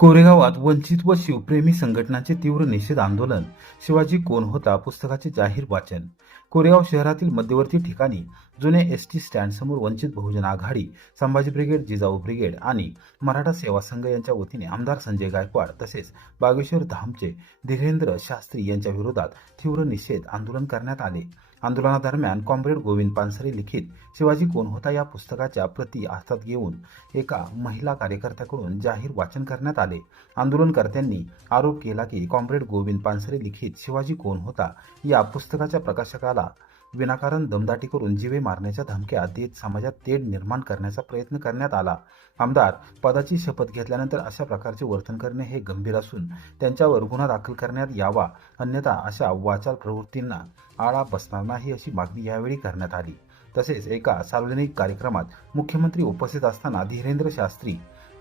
कोरेगावात वंचित व शिवप्रेमी संघटनांचे तीव्र निषेध आंदोलन. शिवाजी कोण होता पुस्तकाचे जाहीर वाचन. कोरेगाव शहरातील मध्यवर्ती ठिकाणी जुने एसटी स्टँड समोर वंचित बहुजन आघाडी, संभाजी ब्रिगेड, जिजाऊ ब्रिगेड आणि मराठा सेवा संघ यांच्या वतीने आमदार संजय गायकवाड तसेच बागेश्वर धामचे धीरेंद्र शास्त्री यांच्या विरोधात तीव्र निषेध आंदोलन करण्यात आले. आंदोलनादरम्यान कॉम्रेड गोविंद पानसरे लिखित शिवाजी कोण होता या पुस्तकाच्या प्रती हातात घेऊन एका महिला कार्यकर्त्याकडून जाहीर वाचन करण्यात आले. आंदोलनकर्त्यांनी आरोप केला की कॉम्रेड गोविंद पानसरे लिखित शिवाजी कोण होता या पुस्तकाच्या प्रकाशकाला विनाकारण दमदाटी करून जीवे मारण्याच्या धमक्या देत समाजात तेढ निर्माण करण्याचा प्रयत्न करण्यात आला. आमदार पदाची शपथ घेतल्यानंतर अशा प्रकारचे वर्तन करणे हे गंभीर असून त्यांच्यावर गुन्हा दाखल करण्यात यावा, अन्यथा अशा वाचाल प्रवृत्तींना आळा बसणार नाही अशी मागणी यावेळी करण्यात आली. तसेच एका सार्वजनिक कार्यक्रमात मुख्यमंत्री उपस्थित असताना धीरेंद्र शास्त्री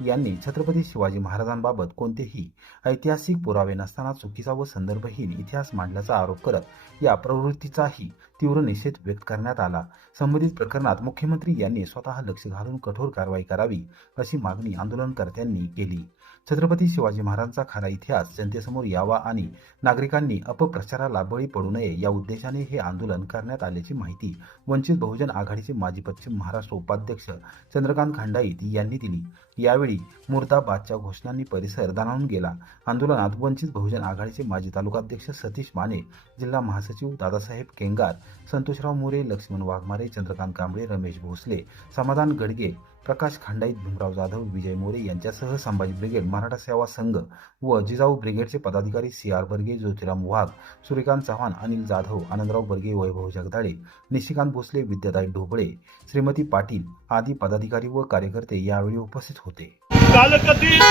यांनी छत्रपती शिवाजी महाराजांबाबत कोणतेही ऐतिहासिक पुरावे नसताना चुकीचा व संदर्भहीन इतिहास मांडल्याचा आरोप करत या प्रवृत्तीचाही तीव्र निषेध व्यक्त करण्यात आला. संबंधित प्रकरणात मुख्यमंत्री यांनी स्वतः लक्ष घालून कठोर कारवाई करावी अशी मागणी आंदोलनकर्त्यांनी केली. छत्रपती शिवाजी महाराजांचा खरा इतिहास जनतेसमोर यावा आणि नागरिकांनी अपप्रचाराला बळी पडू नये या उद्देशाने हे आंदोलन करण्यात आल्याची माहिती वंचित बहुजन आघाडीचे माजी पश्चिम महाराष्ट्र उपाध्यक्ष चंद्रकांत खंडाईत यांनी दिली. यावेळी मुर्दाबादच्या घोषणांनी परिसर दणाणून गेला. आंदोलनात वंचित बहुजन आघाडीचे माजी तालुकाध्यक्ष सतीश माने, जिल्हा महासचिव दादासाहेब केंगार, संतोषराव मोरे, लक्ष्मण वाघमारे, चंद्रकांत कांबळे, रमेश भोसले, समाधान गडगे, प्रकाश खंडाईत, भीमराव जाधव, विजय मोरे यांच्यासह संभाजी ब्रिगेड, मराठा सेवा संघ व जिजाऊ ब्रिगेडचे पदाधिकारी CR बर्गे, ज्योतिराम वाघ, सूर्यकांत चव्हाण, अनिल जाधव, आनंदराव बर्गे, वैभव जगदाळे, निशिकांत भोसले, विद्याताई ढोबळे, श्रीमती पाटील आदी पदाधिकारी व कार्यकर्ते यावेळी उपस्थित होते. कालकथित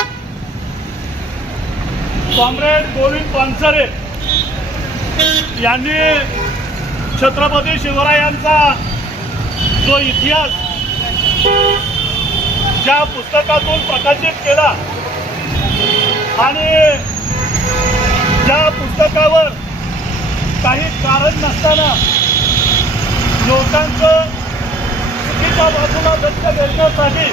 कॉम्रेड गोविंद पानसरे यांनी छत्रपती शिवरायांचा जो इतिहास ज्या पुस्तकातून प्रकाशित केला आणि ज्या पुस्तकावर काही कारण नसताना लोकांचं चुकीच्या बाजूला लक्ष देण्यासाठी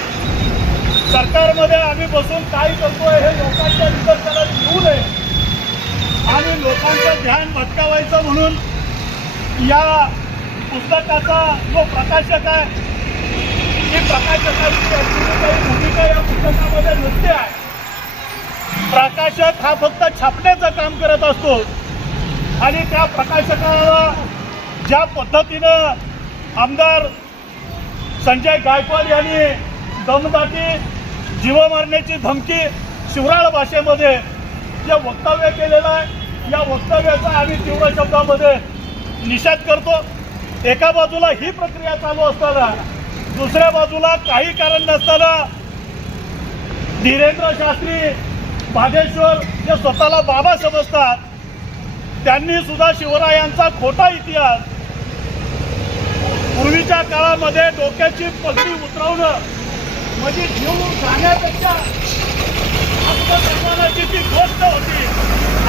सरकारमध्ये आम्ही बसून काय करतोय हे लोकांच्या निदर्शनास येऊ नये आणि लोकांचं ध्यान भटकावायचं म्हणून या पुस्तकाचा जो प्रकाशक आहे ती प्रकाशकाची काही भूमिका या पुस्तकामध्ये नसते आहे. प्रकाशक हा फक्त छापण्याचं काम करत असतो आणि त्या प्रकाशकाला ज्या पद्धतीनं आमदार संजय गायकवाड यांनी दमदाटी, जीव मारण्याची धमकी शिवराळ भाषेमध्ये जे वक्तव्य केलेलं आहे या वक्तव्याचा आम्ही तीव्र शब्दामध्ये निषेध करतो. एका बाजूला ही प्रक्रिया चालू असताना दुसऱ्या बाजूला काही कारण नसताना धीरेंद्र शास्त्री, बागेश्वर जे स्वतःला बाबा समजतात त्यांनी सुद्धा शिवरायांचा खोटा इतिहास पूर्वीच्या काळामध्ये डोक्याची पगडी उतरवणं म्हणजे जीव जाण्यापेक्षा आत्मसन्मानाची ती गोष्ट होती.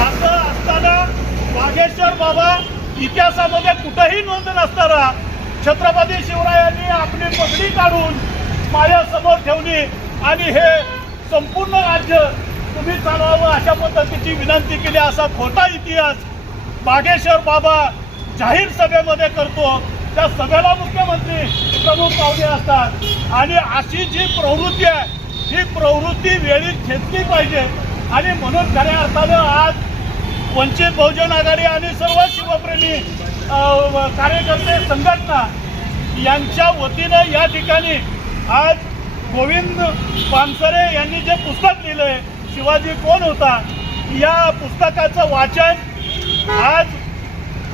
असं असताना बागेश्वर बाबा इतिहासामध्ये कुठेही नोंद नसताना छत्रपती शिवरायांनी आपली पगडी काढून माझ्यासमोर ठेवली आणि हे संपूर्ण राज्य तुम्ही चालवावं अशा पद्धतीची विनंती केली. असा खोटा इतिहास बागेश्वर बाबा जाहीर सभेमध्ये करतो. त्या सभेला मुख्यमंत्री प्रमुख पाहुणे असतात आणि अशी जी प्रवृत्ती आहे ही प्रवृत्ती वेळीच घेतली पाहिजे आणि म्हणून खऱ्या अर्थानं आज वंचित बहुजन आघाडी आणि सर्व शिवप्रेमी कार्यकर्ते संघटना यांच्या वतीनं या ठिकाणी आज गोविंद पानसरे यांनी जे पुस्तक लिहिलंय शिवाजी कोण होता या पुस्तकाचं वाचन आज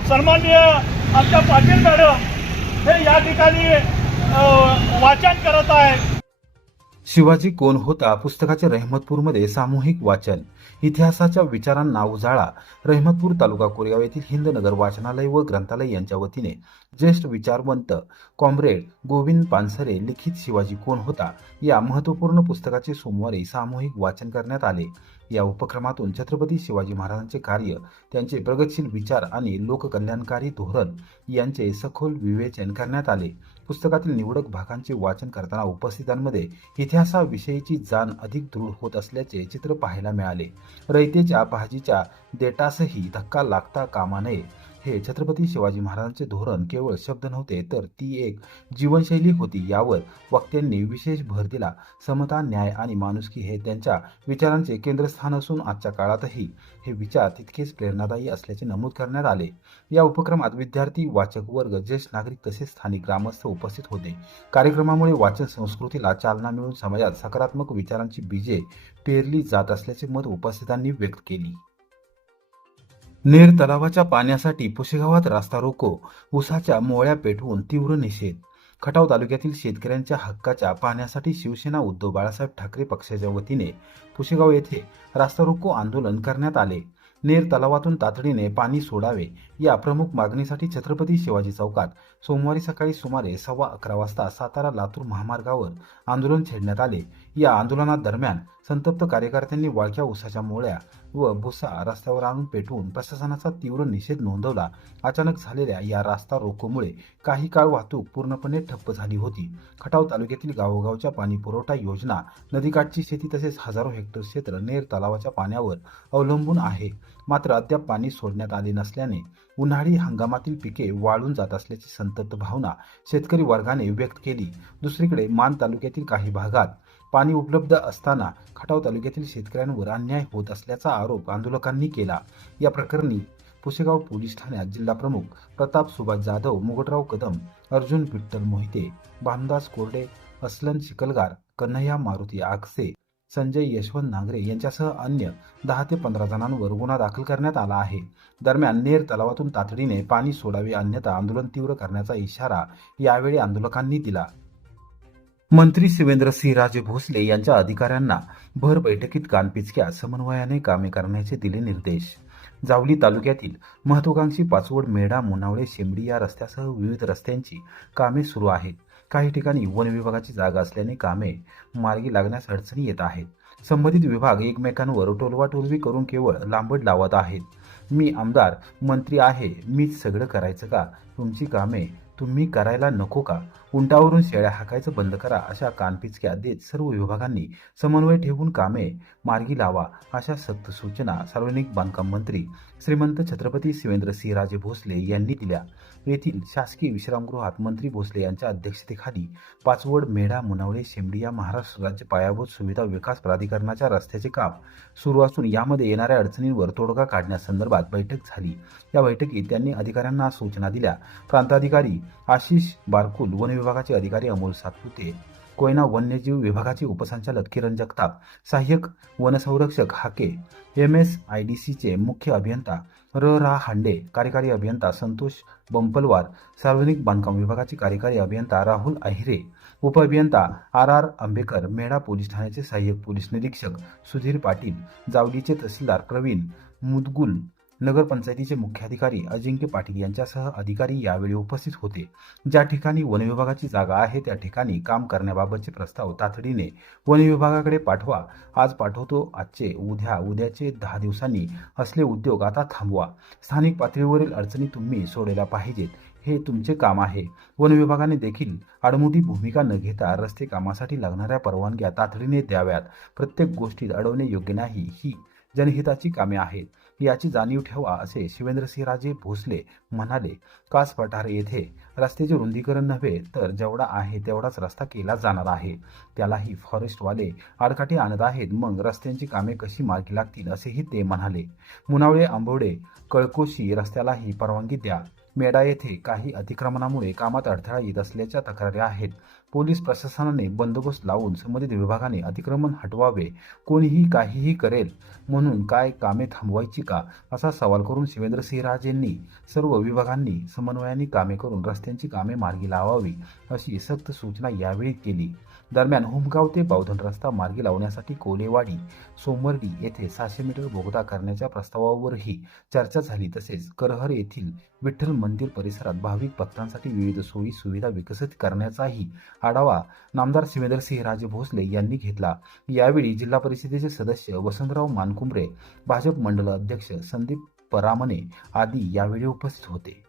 सन्माननीय आमच्या पाटील मॅडम हे या ठिकाणी वाचन करत आहेत. शिवाजी कोण होता पुस्तकाचे रहमतपूरमध्ये सामूहिक वाचन. इतिहासाच्या विचारांना उजाळा. रहमतपूर तालुका कोरेगाव येथील हिंदनगर वाचनालय व ग्रंथालय यांच्या वतीने ज्येष्ठ विचारवंत कॉम्रेड गोविंद पानसरे लिखित शिवाजी कोण होता या महत्त्वपूर्ण पुस्तकाचे सोमवारी सामूहिक वाचन करण्यात आले. या उपक्रमातून छत्रपती शिवाजी महाराजांचे कार्य, त्यांचे प्रगतशील विचार आणि लोककल्याणकारी धोरण यांचे सखोल विवेचन करण्यात आले. पुस्तकातील निवडक भागांचे वाचन करताना उपस्थितांमध्ये इतिहासाविषयीची जाण अधिक दृढ होत असल्याचे चित्र पाहायला मिळाले. रयतेच्या भाजीच्या देठासही धक्का लागता कामा नये हे छत्रपती शिवाजी महाराजांचे धोरण केवळ शब्द नव्हते, तर ती एक जीवनशैली होती. यावर वक्त्यांनी विशेष भर दिला. समता, न्याय आणि माणुसकी हे त्यांच्या विचारांचे केंद्रस्थान असून आजच्या काळातही हे विचार तितकेच प्रेरणादायी असल्याचे नमूद करण्यात आले. या उपक्रमात विद्यार्थी, वाचक वर्ग, ज्येष्ठ नागरिक तसेच स्थानिक ग्रामस्थ उपस्थित होते. कार्यक्रमामुळे वाचन संस्कृतीला चालना मिळून समाजात सकारात्मक विचारांची बीजे पेरली जात असल्याचे मत उपस्थितांनी व्यक्त केली. नेर तलावाच्या पाण्यासाठी पुशेगावात रास्ता रोको, उसाच्या मोळ्या पेटवून तीव्र निषेध. खटाव तालुक्यातील शेतकऱ्यांच्या हक्काच्या पाण्यासाठी शिवसेना उद्धव बाळासाहेब ठाकरे पक्षाच्या वतीने पुशेगाव येथे रास्ता रोको आंदोलन करण्यात आले. नेर तलावातून तातडीने पाणी सोडावे या प्रमुख मागणीसाठी छत्रपती शिवाजी चौकात सोमवारी सकाळी सुमारे 11:15 वाजता सातारा लातूर महामार्गावर आंदोलन छेडण्यात आले. या आंदोलनादरम्यान संतप्त कार्यकर्त्यांनी वाळक्या उसाच्या मोळ्या व भुसा रस्त्यावर आणून पेटवून प्रशासनाचा तीव्र निषेध नोंदवला. अचानक झालेल्या या रास्ता रोकोमुळे काही काळ वाहतूक पूर्णपणे ठप्प झाली होती. खटाव तालुक्यातील गावोगावच्या पाणी पुरवठा योजना, नदीकाठची शेती तसेच हजारो हेक्टर क्षेत्र नेर तलावाच्या पाण्यावर अवलंबून आहे. मात्र अद्याप पाणी सोडण्यात आले नसल्याने उन्हाळी हंगामातील पिके वाळून जात असल्याची संतप्त भावना शेतकरी वर्गाने व्यक्त केली. दुसरीकडे मान तालुक्यातील काही भागात पाणी उपलब्ध असताना खटाव तालुक्यातील शेतकऱ्यांवर अन्याय होत असल्याचा आरोप आंदोलकांनी केला. या प्रकरणी पुशेगाव पोलीस ठाण्यात जिल्हाप्रमुख प्रताप सुभाष जाधव, मुगटराव कदम, अर्जुन विठ्ठल मोहिते, भानुदास कोरडे, असलन चिखलगार, कन्हैया मारुती आगसे, संजय यशवंत नांगरे यांच्यासह अन्य 10 ते 15 जणांवर गुन्हा दाखल करण्यात आला आहे. दरम्यान नेर तलावातून तातडीने पाणी सोडावे अन्यथा आंदोलन तीव्र करण्याचा इशारा यावेळी आंदोलकांनी दिला. मंत्री शिवेंद्रसिंहराजे भोसले यांच्या अधिकाऱ्यांना भर बैठकीत कानपिचक्या समन्वयाने कामे करण्याचे दिले निर्देश. जावली तालुक्यातील महत्वाकांक्षी पाचवड, मेढा, मुनावळे, शेंबडी या रस्त्यासह विविध रस्त्यांची कामे सुरू आहेत. काही ठिकाणी वन विभागाची जागा असल्याने कामे मार्गी लागण्यास अडचणी येत आहेत. संबंधित विभाग एकमेकांवर टोलवाटोलवी करून केवळ लांबड लावत आहेत. मी आमदार, मंत्री आहे, मीच सगळं करायचं का? तुमची कामे तुम्ही करायला नको का? उंटावरून शेळ्या हाकायचं बंद करा, अशा कानपिचक्या देत सर्व विभागांनी समन्वय ठेवून कामे मार्गी लावा, अशा सक्त सूचना सार्वजनिक बांधकाम मंत्री श्रीमंत छत्रपती शिवेंद्रसिंहराजे भोसले यांनी दिल्या. येथील शासकीय विश्रामगृहात मंत्री भोसले यांच्या अध्यक्षतेखाली पाचवड, मेढा, मुनावळे, शेंबडी या महाराष्ट्र राज्य पायाभूत सुविधा विकास प्राधिकरणाच्या रस्त्याचे काम सुरू असून यामध्ये येणाऱ्या अडचणींवर तोडगा काढण्यासंदर्भात बैठक झाली. या बैठकीत त्यांनी अधिकाऱ्यांना सूचना दिल्या. प्रांताधिकारी आशिष बारकुल, वन विभागाचे अधिकारी अमोल सातपुते, कोयना वन्यजीव विभागाचे उपसंचालक किरण जगताप, सहाय्यक वनसंरक्षक हाके, MSIDCचे मुख्य अभियंता रा हांडे, कार्यकारी अभियंता संतोष बंपलवार, सार्वजनिक बांधकाम विभागाचे कार्यकारी अभियंता राहुल अहिरे, उपअभियंता RR आंबेकर, मेढा पोलीस ठाण्याचे सहाय्यक पोलीस निरीक्षक सुधीर पाटील, जावलीचे तहसीलदार प्रवीण मुदगुल, नगरपंचायतीचे मुख्याधिकारी अजिंक्य पाटील यांच्यासह अधिकारी यावेळी उपस्थित होते. ज्या ठिकाणी वन विभागाची जागा आहे त्या ठिकाणी काम करण्याबाबतचे प्रस्ताव तातडीने वन विभागाकडे पाठवा. आज पाठवतो, आजचे उद्या, उद्याचे 10 दिवसांनी असले उद्योग आता थांबवा. स्थानिक पातळीवरील अडचणी तुम्ही सोडवल्या पाहिजेत, हे तुमचे काम आहे. वन विभागाने देखील आडमुठी भूमिका न घेता रस्ते कामासाठी लागणाऱ्या परवानग्या तातडीने द्याव्यात. प्रत्येक गोष्टीत अडवणे योग्य नाही. ही जनहिताची कामे आहेत, याची जाणीव ठेवा, असे शिवेंद्रसिंहराजे भोसले म्हणाले. कास पठार येथे रस्त्याचे रुंदीकरण नव्हे तर जेवढा आहे तेवढाच रस्ता केला जाणार आहे. त्यालाही फॉरेस्टवाले आडकाठी आणत आहेत. मग रस्त्यांची कामे कशी मार्गी लागतील, असेही ते म्हणाले. मुनावळे, आंबवडे, कळकोशी रस्त्यालाही परवानगी द्या. मेढा येथे काही अतिक्रमणामुळे कामात अडथळा येत असल्याच्या तक्रारी आहेत. पोलीस प्रशासनाने बंदोबस्त लावून संबंधित विभागाने अतिक्रमण हटवावे. कोणीही काहीही करेल म्हणून काय कामे थांबवायची का, असा सवाल करून शिवेंद्रसिंहराजेंनी सर्व विभागांनी समन्वयाने कामे करून रस्त्यांची कामे मार्गी लावावी, अशी सक्त सूचना यावेळी केली. दरम्यान हुमगाव ते बावधन रस्ता मार्गी लावण्यासाठी कोलेवाडी, सोमवर्डी येथे 600 मीटर बोगदा करण्याच्या प्रस्तावावरही चर्चा झाली. तसेच करहर येथील विठ्ठल मंदिर परिसरात भाविक भक्तांसाठी विविध सोयी सुविधा विकसित करण्याचाही आढावा नामदार शिवेंद्रसिंहराजे भोसले यांनी घेतला। यावेळी जिल्हा परिषदेचे सदस्य वसंतराव मानकुंबरे, भाजप मंडल अध्यक्ष संदीप परामणे आदी यावेळी उपस्थित होते।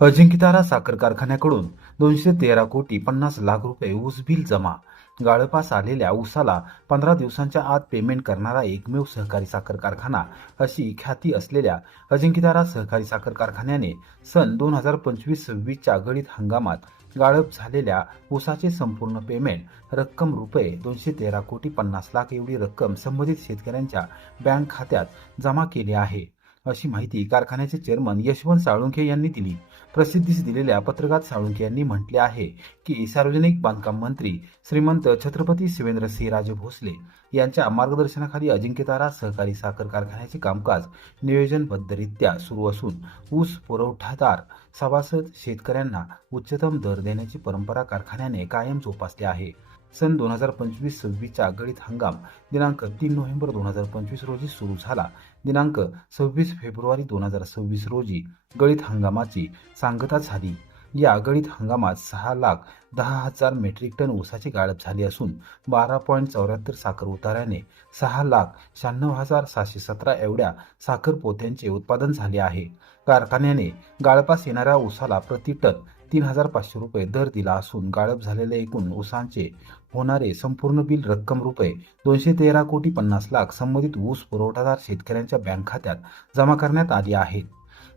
अजिंक्यतारा साखर कारखान्याकडून 213,50,00,000 रुपये ऊस बिल जमा। गाळपास आलेल्या ऊसाला 15 दिवसांच्या आत पेमेंट करणारा एकमेव सहकारी साखर कारखाना अशी ख्याती असलेल्या अजिंक्यतारा सहकारी साखर कारखान्याने सन 2025-26च्या गळीत हंगामात गाळप झालेल्या ऊसाचे संपूर्ण पेमेंट रक्कम रुपये 213,50,00,000 एवढी रक्कम संबंधित शेतकऱ्यांच्या बँक खात्यात जमा केली आहे, अशी माहिती कारखान्याचे चेअरमन यशवंत साळुंखे यांनी दिली। प्रसिद्धीस दिलेल्या पत्रकात साळुंखे यांनी म्हटले आहे की सार्वजनिक बांधकाम मंत्री श्रीमंत छत्रपती शिवेंद्रसिंहराजे भोसले यांच्या मार्गदर्शनाखाली अजिंक्यतारा सहकारी साखर कारखान्याचे कामकाज नियोजनबद्धरित्या सुरू असून ऊस पुरवठादार सभासद शेतकऱ्यांना उच्चतम दर देण्याची परंपरा कारखान्याने कायम जोपासली आहे। सन 2025-26चा गळीत हंगाम दिनांक 3 नोव्हेंबर 2025 रोजी सुरू झाला। दिनांक 26 फेब्रुवारी 2026 रोजी गळीत हंगामाची सांगता झाली। या गळीत हंगामात 6,10,000 मेट्रिक टन ऊसाची गाळप झाली असून 12.74 साखर उतार्याने 6,96,717 एवढ्या साखर पोत्यांचे उत्पादन झाले आहे। कारखान्याने गाळपास येणाऱ्या ऊसाला प्रति टन 3,500 रुपये दर दिला असून गाळप झालेल्या एकूण ऊसांचे होणारे संपूर्ण बिल रक्कम रुपये 213,50,00,000 संबंधित ऊस पुरवठादार शेतकऱ्यांच्या बँक खात्यात जमा करण्यात आली आहे।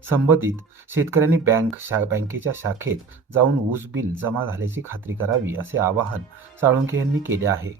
संबंधित शेतकऱ्यांनी बँकेच्या शाखेत जाऊन ऊस बिल जमा झाल्याची खात्री करावी, असे आवाहन साळुंखे यांनी केले आहे।